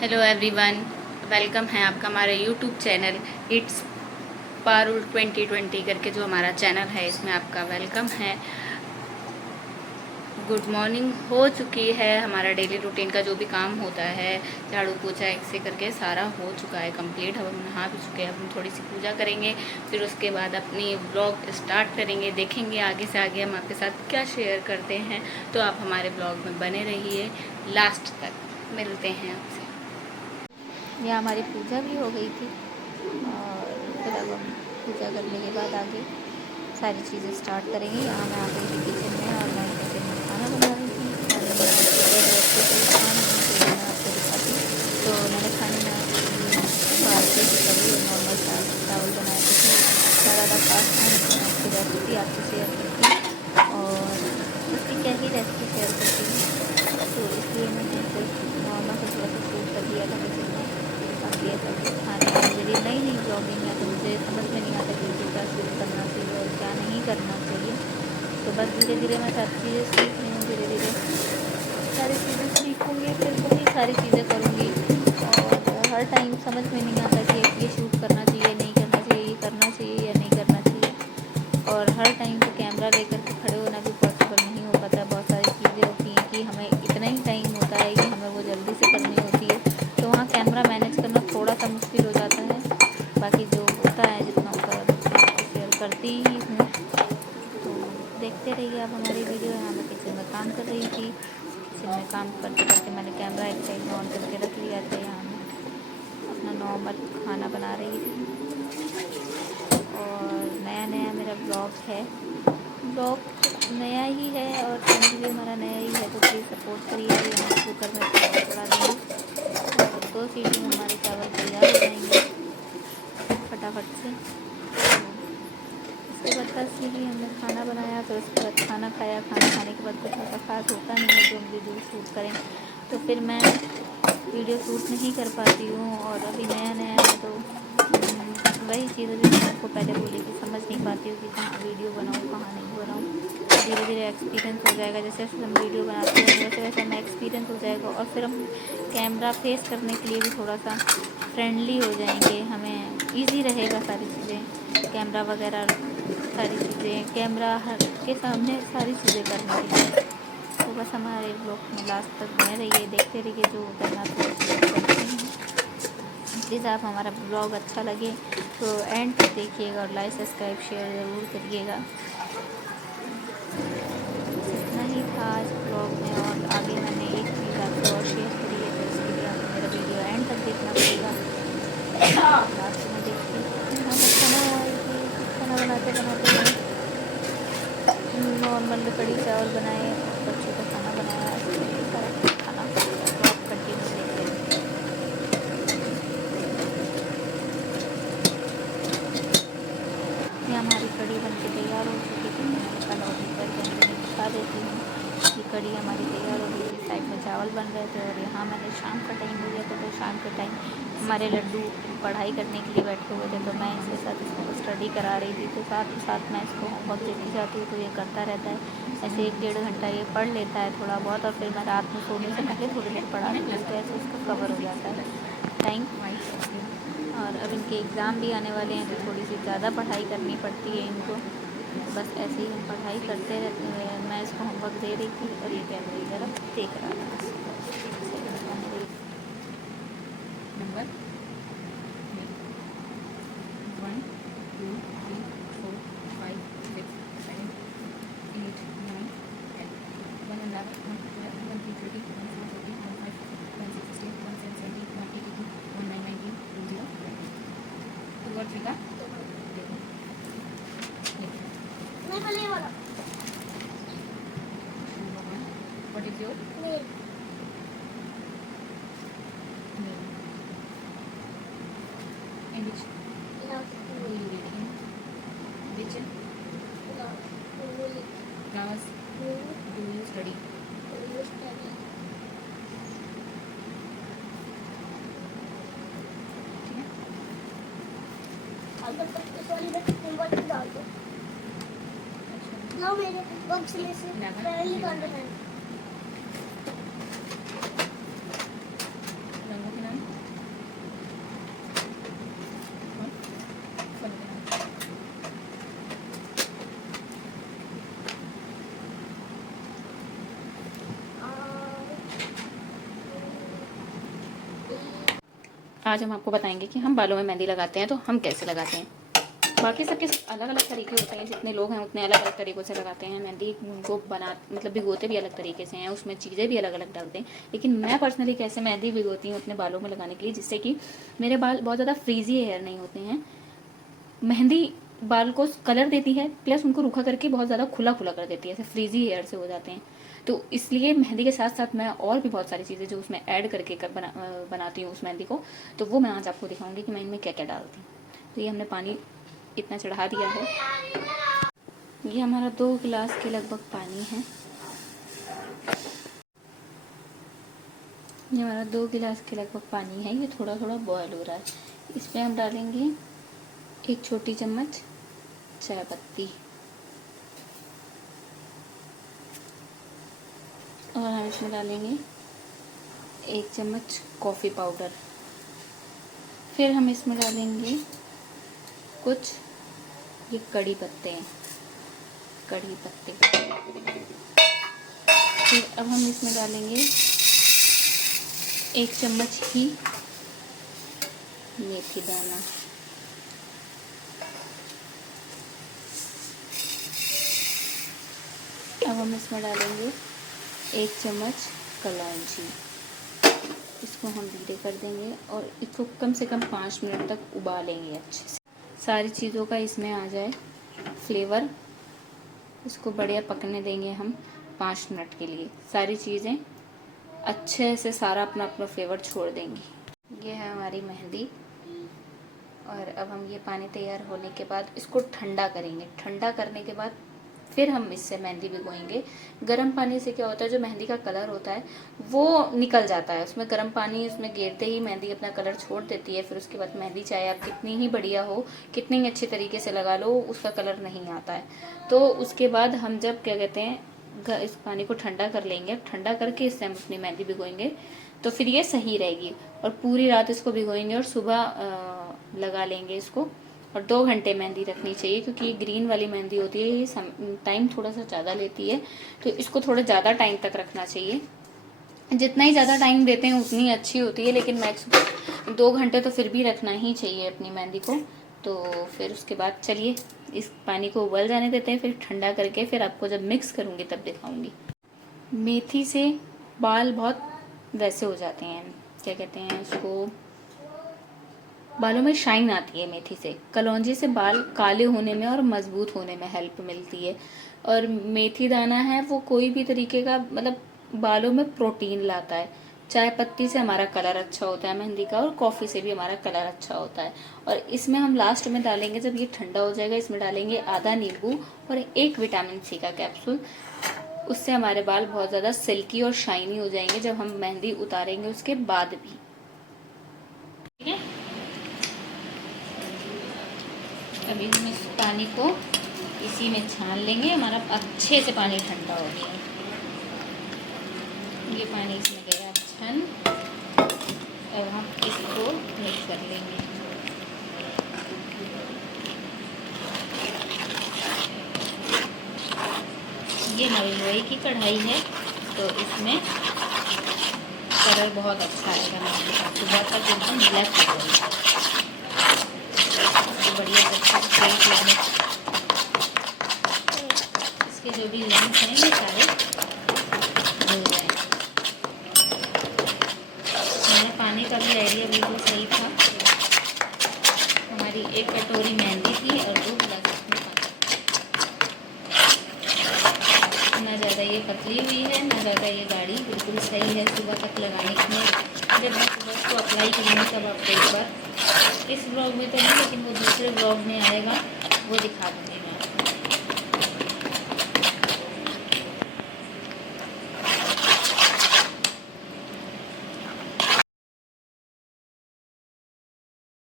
Hello everyone, welcome है आपका हमारे यूट्यूब चैनल इट्स पारुल 2020 करके जो हमारा चैनल है इसमें आपका वेलकम है। गुड मॉर्निंग हो चुकी है। हमारा डेली रूटीन का जो भी काम होता है झाड़ू पोछा एक से करके सारा हो चुका है कंप्लीट। अब हम नहा भी चुके हैं। अब हम थोड़ी सी पूजा करेंगे, फिर उसके बाद अपनी ब्लॉग स्टार्ट करेंगे। देखेंगे आगे से आगे हम आपके साथ क्या शेयर करते हैं, तो आप हमारे ब्लॉग में बने रहिए लास्ट तक। मिलते हैं आपसे। यहाँ हमारी पूजा भी हो गई थी और फिर अब हम पूजा करने के बाद आगे सारी चीज़ें स्टार्ट करेंगे। यहाँ मैं आ गई थी किचन में और मैं किचन में खाना बना रही थी। खाने में स्पेशल खाना जो मैं आपको दिखाती। तो मैंने खाने में बाजरे की कड़ी और नॉर्मल चावल बनाए थे। ज़्यादा खास था, लेकिन उसकी रेसिपी आपसे शेयर करती और उसकी क्या ही रेसिपी शेयर करती हूँ, तो इसलिए मैंने सिर्फ नॉर्मल से थोड़ा सा शूट कर दिया था किचन में। ये सब खाने में मेरी नई ब्लॉगिंग है, तो मुझे समझ में नहीं आता कि क्या शूट करना चाहिए और क्या नहीं करना चाहिए। तो बस धीरे धीरे मैं सारी चीज़ें सीख रही हूँ। धीरे धीरे सारी चीज़ें सीखूँगी, फिर वही सारी चीज़ें करूँगी। और हर टाइम समझ में नहीं आता कि ये शूट करना चाहिए, नहीं करना चाहिए, ये करना चाहिए या नहीं करना चाहिए। और हर टाइम तो कैमरा लेकर के खड़े होना भी पॉसिबल नहीं हो पाता। बहुत सारी चीज़ें होती हैं कि हमें इतना ही टाइम होता है कि हमें वो जल्दी से करनी होती है, तो वहाँ कैमरा मैनेज करना थोड़ा सा मुश्किल हो जाता है। बाकी जो होता है जितना होता है उतना आपको शेयर करती ही हूँ। तो देखते रहिए आप हमारी वीडियो। यहाँ मैं किचन में काम कर रही थी। किचन में काम करते करते मैंने कैमरा एक साइड में ऑन करके रख लिया था। यहाँ मैं अपना नॉर्मल खाना बना रही थी और नया मेरा ब्लॉग है। ब्लॉग नया ही है और चैनल भी हमारा नया ही है, तो प्लीज़ सपोर्ट करिए। यहाँ कुकर में चावल चढ़ा देंगे और 2 सीटी में हमारे चावल तैयार हो जाएंगे फटाफट से। उसके बाद 10 सीटी हमने खाना बनाया, फिर उसके बाद खाना खाया। खाना खाने के बाद कुछ ऐसा खास होता नहीं है जो हम वीडियो शूट करें, तो फिर मैं वीडियो शूट नहीं कर पाती हूँ। और अभी नया है तो वही चीज़ अभी मैं आपको पहले बोली कि समझ नहीं पाती हूँ कि कहाँ वीडियो बनाऊँ कहाँ नहीं बनाऊँ। धीरे धीरे एक्सपीरियंस हो जाएगा। जैसे जैसे हम वीडियो बनाते हैं वैसे वैसे हमें एक्सपीरियंस हो जाएगा और फिर हम कैमरा फेस करने के लिए भी थोड़ा सा फ्रेंडली हो जाएंगे। हमें ईजी रहेगा सारी चीज़ें, कैमरा वगैरह सारी चीज़ें, कैमरा के सामने सारी चीज़ें करने के लिए। तो बस हमारे ब्लॉग में लास्ट तक बने रहिए, देखते रहिए जो करना करते हैं। प्लीज़ आप हमारा ब्लॉग अच्छा लगे तो एंड तक देखिएगा और लाइक सब्सक्राइब शेयर ज़रूर करिएगा। इतना ही था आज ब्लॉग में और आगे मैंने एक चीज़ आपको और शेयर करी है, तो इसके लिए आपको मेरा वीडियो एंड तक देखना पड़ेगा। लास्ट में देखिए खाना बनाते बनाते नॉर्मल कड़ी चावल बनाए और बच्चों का खाना बनाया। सारा खाना ब्लॉग कंटिन्यू देखते हैं। ये हमारी कड़ी बनके तैयार हो चुकी थी। मैंने कल और करके अंदर दिखा देती हूँ कि कड़ी हमारी तैयार हो गई थी। साइड में चावल बन रहे थे और यहाँ मैंने शाम का टाइम हो गया था, तो शाम के टाइम हमारे लड्डू पढ़ाई करने के लिए बैठे हुए थे, तो मैं इसके साथ इसको स्टडी करा रही थी। तो साथ ही साथ मैं इसको होमवर्क देती जाती हूँ, तो ये करता रहता है। ऐसे 1-1.5 घंटा ये पढ़ लेता है थोड़ा बहुत, और फिर मैं रात में सोने से पहले थोड़ी देर पढ़ा देती हूँ, तो ऐसे इसका कवर हो जाता है टाइम। और अब इनके एग्ज़ाम भी आने वाले हैं, तो थोड़ी सी ज़्यादा पढ़ाई करनी पड़ती है इनको। बस ऐसे ही हम पढ़ाई करते रहते हैं। मैं इसको होमवर्क दे रही थी और ये कैमरे की तरफ देख रहा था। नंबर 1 2 3 4 5 6 7 8 9 10 11 12 13 14 15 16 17 18 19 20 2 और 3 का What is your name? And which do you read in? Which class do you study? Homework डाल दो। मेरे बॉक्स में से पहले कर दो। रंगों के नाम आज हम आपको बताएंगे कि हम बालों में मेहंदी लगाते हैं तो हम कैसे लगाते हैं। बाकी सबके अलग अलग तरीके होते हैं, जितने लोग हैं उतने अलग अलग तरीक़ों से लगाते हैं मेहंदी को। मतलब भिगोते भी अलग तरीके से हैं, उसमें चीज़ें भी अलग अलग डालते हैं। लेकिन मैं पर्सनली कैसे मेहंदी भिगोती हूँ अपने बालों में लगाने के लिए, जिससे कि मेरे बाल बहुत ज़्यादा फ्रीजी हेयर नहीं होते हैं। मेहंदी बाल को कलर देती है, प्लस उनको रूखा करके बहुत ज़्यादा खुला खुला कर देती है, ऐसे फ्रीजी हेयर से हो जाते हैं। तो इसलिए मेहंदी के साथ साथ मैं और भी बहुत सारी चीज़ें जो उसमें ऐड करके बनाती हूँ उस मेहंदी को, तो वो मैं आज आपको दिखाऊंगी कि मैं इनमें क्या क्या डालती हूँ। तो ये हमने पानी इतना चढ़ा दिया है। ये हमारा 2 गिलास के लगभग पानी है। ये हमारा 2 गिलास के लगभग पानी है। ये थोड़ा थोड़ा बॉयल हो रहा है। इसमें हम डालेंगे 1 छोटी चम्मच चाय पत्ती, और हम इसमें डालेंगे 1 चम्मच कॉफ़ी पाउडर। फिर हम इसमें डालेंगे कुछ ये कड़ी पत्ते हैं, कड़ी पत्ते। फिर अब हम इसमें डालेंगे 1 चम्मच ही मेथी दाना। अब हम इसमें डालेंगे 1 चम्मच कलौंजी। इसको हम धीरे कर देंगे और इसको कम से कम 5 मिनट तक उबालेंगे अच्छे से, सारी चीज़ों का इसमें आ जाए फ्लेवर। इसको बढ़िया पकने देंगे हम 5 मिनट के लिए। सारी चीज़ें अच्छे से सारा अपना अपना फ्लेवर छोड़ देंगी। ये है हमारी मेहंदी। और अब हम ये पानी तैयार होने के बाद इसको ठंडा करेंगे। ठंडा करने के बाद फिर हम इससे मेहंदी भिगोएंगे। गर्म पानी से क्या होता है, जो मेहंदी का कलर होता है वो निकल जाता है। उसमें गर्म पानी उसमें गिरते ही मेहंदी अपना कलर छोड़ देती है। फिर उसके बाद मेहंदी चाहे आप कितनी ही बढ़िया हो, कितनी अच्छे तरीके से लगा लो, उसका कलर नहीं आता है। तो उसके बाद हम जब क्या कहते हैं इस पानी को ठंडा कर लेंगे, ठंडा करके इससे हम अपनी मेहंदी भिगोएंगे, तो फिर ये सही रहेगी। और पूरी रात इसको भिगोएंगे और सुबह लगा लेंगे इसको। और 2 घंटे मेहंदी रखनी चाहिए, क्योंकि ये ग्रीन वाली मेहंदी होती है, ये टाइम थोड़ा सा ज़्यादा लेती है, तो इसको थोड़ा ज़्यादा टाइम तक रखना चाहिए। जितना ही ज़्यादा टाइम देते हैं उतनी अच्छी होती है, लेकिन मैक्सिमम 2 घंटे तो फिर भी रखना ही चाहिए अपनी मेहंदी को। तो फिर उसके बाद चलिए इस पानी को उबल जाने देते हैं, फिर ठंडा करके फिर आपको जब मिक्स करूँगी तब दिखाऊँगी। मेथी से बाल बहुत वैसे हो जाते हैं, क्या कहते हैं उसको, बालों में शाइन आती है मेथी से। कलौंजी से बाल काले होने में और मजबूत होने में हेल्प मिलती है। और मेथी दाना है वो कोई भी तरीके का मतलब बालों में प्रोटीन लाता है। चाय पत्ती से हमारा कलर अच्छा होता है मेहंदी का, और कॉफ़ी से भी हमारा कलर अच्छा होता है। और इसमें हम लास्ट में डालेंगे, जब ये ठंडा हो जाएगा, इसमें डालेंगे आधा नींबू और 1 विटामिन सी का कैप्सूल। उससे हमारे बाल बहुत ज़्यादा सिल्की और शाइनी हो जाएंगे जब हम मेहंदी उतारेंगे उसके बाद भी। ठीक है, अभी हम इस पानी को इसी में छान लेंगे। हमारा अच्छे से पानी ठंडा हो गया। ये पानी इसमें गया छन। अब हम इसको मिक्स कर लेंगे। ये हमारी लोहे की कढ़ाई है, तो इसमें कलर बहुत अच्छा आएगा। सुबह तक एकदम ब्लैक हो जाएगा, बढ़िया तेज लगने। इसके जो भी लम्ब हैं ये सारे धुल जाए। मेरा पानी का भी आइडिया बिल्कुल सही था। हमारी 1 कटोरी मेहंदी थी और 2 गिलास इसमें पानी। ना ज़्यादा ये पतली हुई है, ना ज़्यादा ये गाढ़ी, बिल्कुल सही है सुबह तक लगाने में। जब मैं सुबह इसको अप्लाई करूँगी तब आपको एक बार, इस ब्लॉग में तो नहीं लेकिन वो दूसरे ब्लॉग में आएगा, वो दिखा दूँगी मैं।